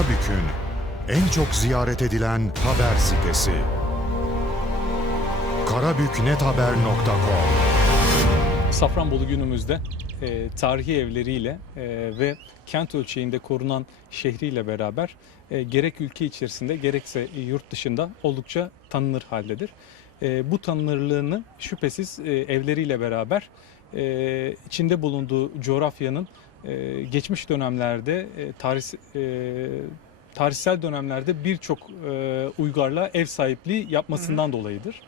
Karabük'ün en çok ziyaret edilen haber sitesi. karabüknethaber.com Safranbolu günümüzde e, tarihi evleriyle e, ve kent ölçeğinde korunan şehriyle beraber e, gerek ülke içerisinde gerekse yurt dışında oldukça tanınır haldedir. E, bu tanınırlığını şüphesiz e, evleriyle beraber e, içinde bulunduğu coğrafyanın e, geçmiş dönemlerde e, tarih e, tarihsel dönemlerde birçok e, uygarlığa ev sahipliği yapmasından dolayıdır.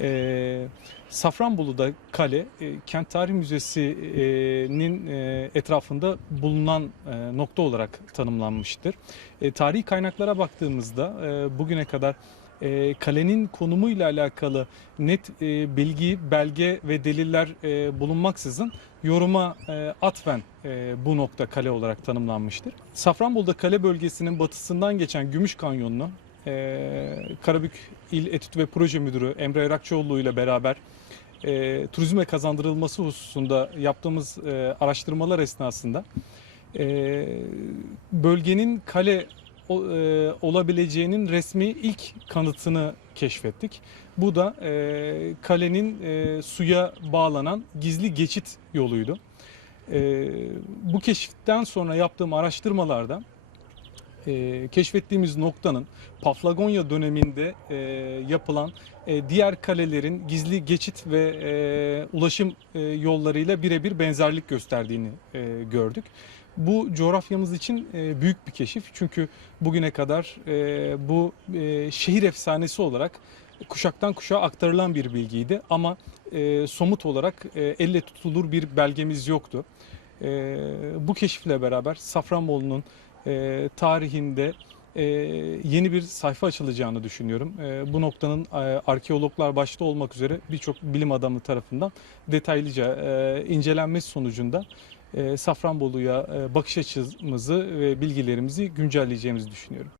E, Safranbolu'da kale e, Kent Tarih Müzesi'nin e, etrafında bulunan e, nokta olarak tanımlanmıştır. E, tarihi kaynaklara baktığımızda e, bugüne kadar e, kalenin konumuyla alakalı net e, bilgi, belge ve deliller e, bulunmaksızın yoruma e, atfen e, bu nokta kale olarak tanımlanmıştır. Safranbolu'da kale bölgesinin batısından geçen Gümüş Kanyonu'nu e, Karabük İl Etüt ve Proje Müdürü Emre Erakçıoğlu ile beraber e, turizme kazandırılması hususunda yaptığımız e, araştırmalar esnasında e, bölgenin kale olabileceğinin resmi ilk kanıtını keşfettik. Bu da e, kalenin e, suya bağlanan gizli geçit yoluydu. E, bu keşiften sonra yaptığım araştırmalarda e, keşfettiğimiz noktanın Paflagonya döneminde e, yapılan e, diğer kalelerin gizli geçit ve e, ulaşım e, yollarıyla birebir benzerlik gösterdiğini e, gördük. Bu coğrafyamız için e, büyük bir keşif çünkü bugüne kadar e, bu e, şehir efsanesi olarak kuşaktan kuşağa aktarılan bir bilgiydi ama e, somut olarak e, elle tutulur bir belgemiz yoktu. E, bu keşifle beraber Safranbolu'nun e, tarihinde e, yeni bir sayfa açılacağını düşünüyorum. E, bu noktanın e, arkeologlar başta olmak üzere birçok bilim adamı tarafından detaylıca e, incelenmesi sonucunda e, Safranbolu'ya e, bakış açımızı ve bilgilerimizi güncelleyeceğimizi düşünüyorum.